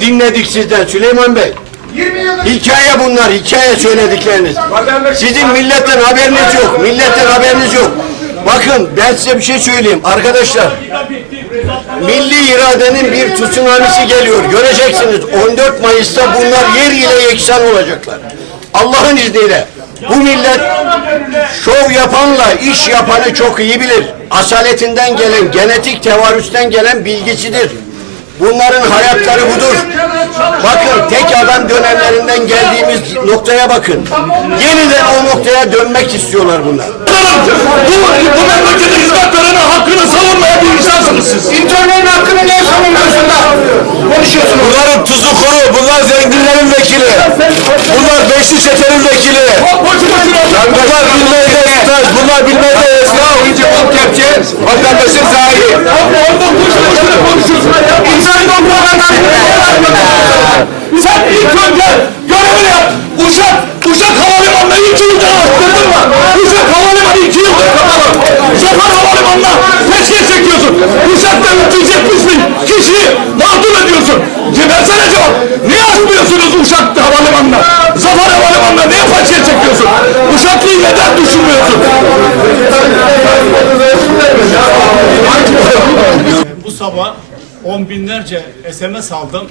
dinledik sizden Süleyman Bey. 20 yıldır Hikaye bunlar, hikaye söyledikleriniz. Sizin milletten haberiniz yok, milletten haberiniz yok. Bakın ben size bir şey söyleyeyim arkadaşlar. Milli iradenin bir tsunamisi geliyor. Göreceksiniz 14 Mayıs'ta bunlar yer ile yeksan olacaklar. Allah'ın izniyle. Bu millet şov yapanla iş yapanı çok iyi bilir. Asaletinden gelen, genetik tevarüsten gelen bilgisidir. Bunların hayatları budur. Bakın tek adam dönemlerinden geldiğimiz noktaya bakın. Yeniden o noktaya dönmek istiyorlar bunlar. Bu, bu memlekete hizmet verenin hakkını savunmaya bir insansınız siz. internet'in hakkını niye savunuyorsun da konuşuyorsunuz? Bunların tuzu kuru, bunlar zenginlerin vekili. Bunlar beşli çetenin vekili. Bunlar bilmezde staj, bunlar bilmezde esnaf. Vatandaşın sahibi. İnsan Sen ilk önce görevini yap. Uşak, Uşak Havalimanı'na iki yıldır arttırdın iki yıldır kapalı. Zafer Havalimanı'na peşkeş çekiyorsun. Uşak'ta 370 bin kişiyi mağdur ediyorsun. Versene cevap. Niye açmıyorsunuz Uşak Havalimanı'na? Zafer Havalimanı'na niye peşkeş çekiyorsun? Uşaklı'yı neden düşünmüyorsun? On binlerce SMS aldım.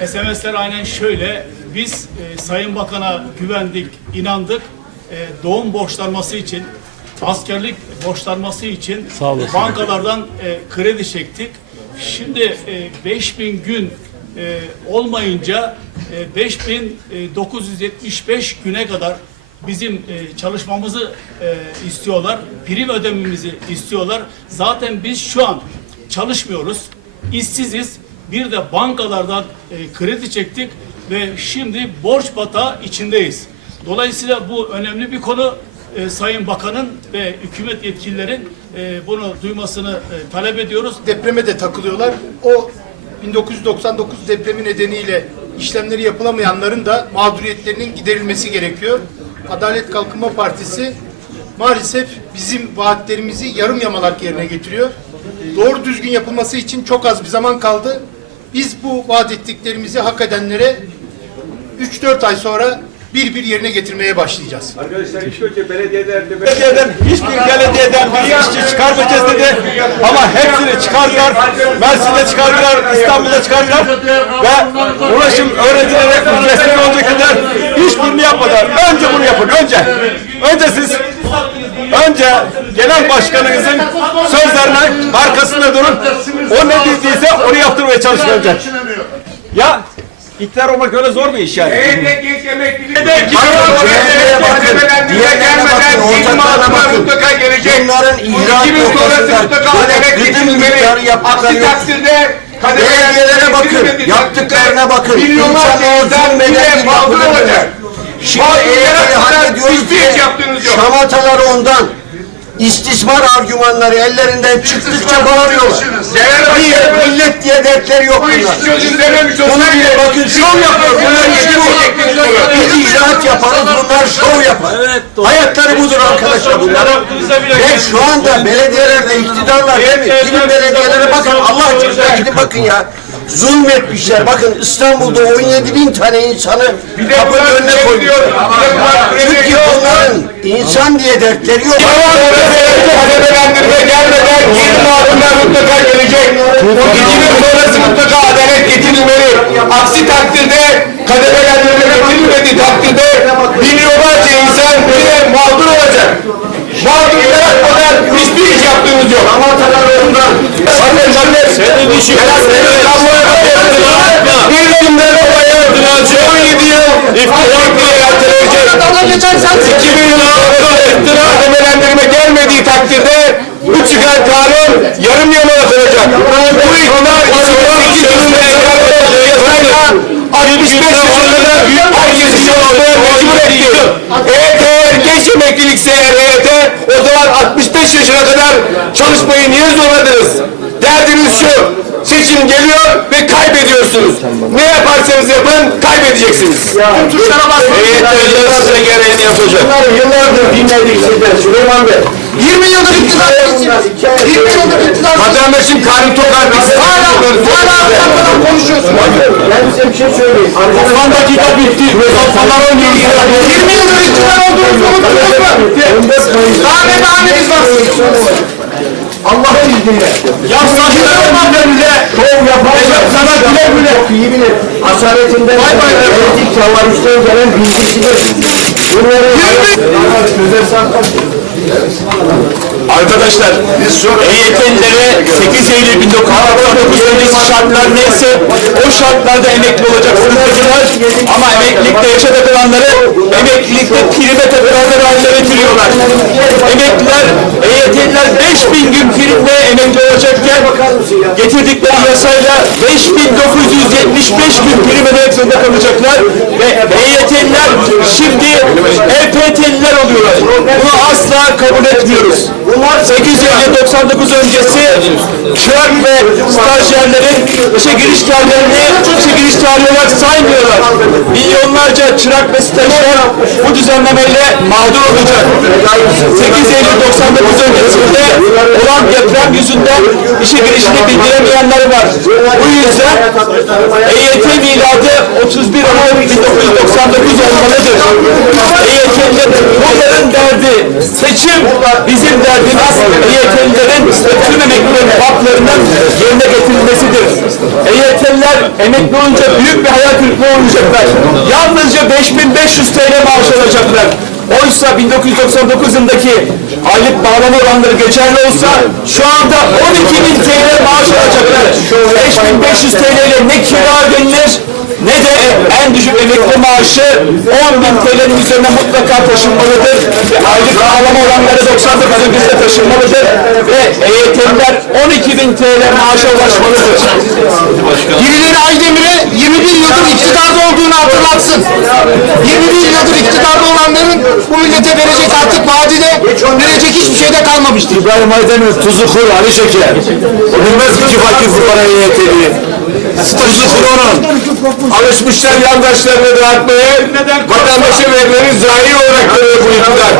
Ee, SMS'ler aynen şöyle. Biz e, Sayın Bakan'a güvendik, inandık. Ee, doğum borçlanması için, askerlik borçlanması için bankalardan e, kredi çektik. Şimdi e, 5000 gün e, olmayınca e, 5975 güne kadar bizim e, çalışmamızı e, istiyorlar. Prim ödememizi istiyorlar. Zaten biz şu an çalışmıyoruz. İşsiziz. Bir de bankalardan e, kredi çektik ve şimdi borç batağı içindeyiz. Dolayısıyla bu önemli bir konu. E, Sayın Bakan'ın ve hükümet yetkililerin e, bunu duymasını e, talep ediyoruz. Depreme de takılıyorlar. O 1999 depremi nedeniyle işlemleri yapılamayanların da mağduriyetlerinin giderilmesi gerekiyor. Adalet Kalkınma Partisi maalesef bizim vaatlerimizi yarım yamalak yerine getiriyor. Doğru düzgün yapılması için çok az bir zaman kaldı. Biz bu vaat ettiklerimizi hak edenlere 3-4 ay sonra bir bir yerine getirmeye başlayacağız. Arkadaşlar ilk önce belediyelerde Belediyeden, hiçbir belediyeden bir işçi çıkarmayacağız dedi. Ama hepsini çıkardılar. Mersin'de çıkardılar, İstanbul'da çıkardılar. Ve ulaşım öğrencilere ücretsiz olacak kadar hiçbirini yapmadılar. Önce bunu yapın, önce. Önce siz, önce genel başkanınızın çalışın önce. Ya iktidar olmak öyle zor bir iş yani. genç emeklilik CHP'ye bakın, diğerlerine bakın, ortaklarına bakın. mutlaka gelecek. Bunların icraat 2000 sonrası noktasında mutlaka böyle gıdım miktarı yaptıkları Aksi yok. takdirde Belediyelere bakın, yaptıklarına bakın. İnsanlar insan zulmeden bir olacak. Şimdi eğer hallediyoruz ki yok. şamataları ondan. İstismar argümanları ellerinden çıktıkça bağırıyorlar. Niye? Millet diye dertleri yok bunlar. olsaydı. bile bakın şov yapıyor. Bunlar bu. Biz icraat yaparız, bunlar şov yapar. Hayatları budur arkadaşlar bunların. Ve şu anda belediyelerde iktidarlar değil mi? Gidin belediyelere bakın Allah aşkına gidin bakın ya. Zulmetmişler. Bakın İstanbul'da 17 bin tane insanı kapının önüne koymuşlar. Çünkü bunların insan diye dertleri yok. Kademelendirme gelmeden 20 adımlar mutlaka gelecek. 2000 sonrası mutlaka adalet getirilmeli. Aksi takdirde kademelendirme getirilmediği takdirde milyonlarca insan yine mağdur olacak. Mağdurlara kadar hiçbir iş yaptığımız yok. Anne anne senin işin. Bir yıl iftira erteleyecek. 2000 yıl iftira kademelendirme gelmediği takdirde bu çıkan kanun yarım yamalak olacak. Bu iktidar 2008 yılında engelli yasayla 65 yaşına kadar herkesi çalışmaya mecbur etti. Evet eğer genç emeklilikse EYT o zaman 65 yaşına kadar çalışmayı niye zorladınız? Derdiniz şu. Seçim geliyor ve kaybediyorsunuz. Ne yaparsanız yapın kaybedeceksiniz. Tüm tuşlara basın. EYT size gereğini yapacak. Bunları yıllardır dinledik sizden Süleyman Bey. 20 yıldır iktidarsınız. 20 yıldır iktidar. Vatandaşın karnı tok artık. Hala, hala arkamdan konuşuyorsunuz. bir şey söyleyeyim. 90 dakika bitti. Uzatmalar 17 20 yıldır iktidar olduğunuzu unuttunuz mu? Daha ne dahaneniz var? Allah'ın izniyle. Ya saçlarım madenize. Şov yaparsa sana güle güle. Çok iyi bilir. Asaletinden, etik çavarıştan gelen bilgisidir. Bunları... Arkadaşlar, EYT'lilere 8 Eylül 1999 öncesi şartlar neyse o şartlarda emekli olacaksınız dediler. Ama emeklilikte yaşa takılanları emeklilikte prime takılanlar haline getiriyorlar. Emekliler, EYT'liler 5000 gün primle emekli olacakken getirdikleri yasayla 5975 gün prim ödemek zorunda kalacaklar ve EYT'liler şimdi EPT'liler oluyorlar. Bunu asla kabul etmiyoruz. 8 Eylül 99 öncesi çırak ve stajyerlerin işe giriş tarihlerini işe giriş tarihi olarak saymıyorlar. Milyonlarca çırak ve stajyer bu düzenlemeyle mağdur olacak. Bu yüzden EYT miladı 31 Aralık 1999 olmalıdır. EYT'liler bunların derdi seçim bizim derdimiz EYT'lilerin tüm emeklilerin haklarının yerine getirilmesidir. EYT'liler emekli olunca büyük bir hayal kırıklığı olacaklar. Yalnızca 5500 TL maaş alacaklar. Oysa 1999 yılındaki aylık bağlama oranları geçerli olsa şu anda 12.000 TL maaş alacaklar. 5500 TL ile ne kira ödenir ne de en düşük emekli maaşı 10.000 TL'nin üzerine mutlaka taşınmalıdır. Ve aylık bağlama oranları 99 öncesinde taşınmalıdır. Ve EYT'liler 12.000 TL maaşa ulaşmalıdır. Birileri Aydemir'e 21 yıldır iktidarda olduğunu hatırlatsın. 21 yıldır iktidarda olanların bu millete verecek artık vadide verecek hiçbir şey de kalmamıştır. İbrahim Aydemir tuzu kuru Ali Şeker. O bilmez ki ki fakir fukara EYT'li. Tuzu kuru onun. Alışmışlar yandaşlarına dağıtmaya, vatandaşa verilenin zayi olarak görüyor bu iktidar.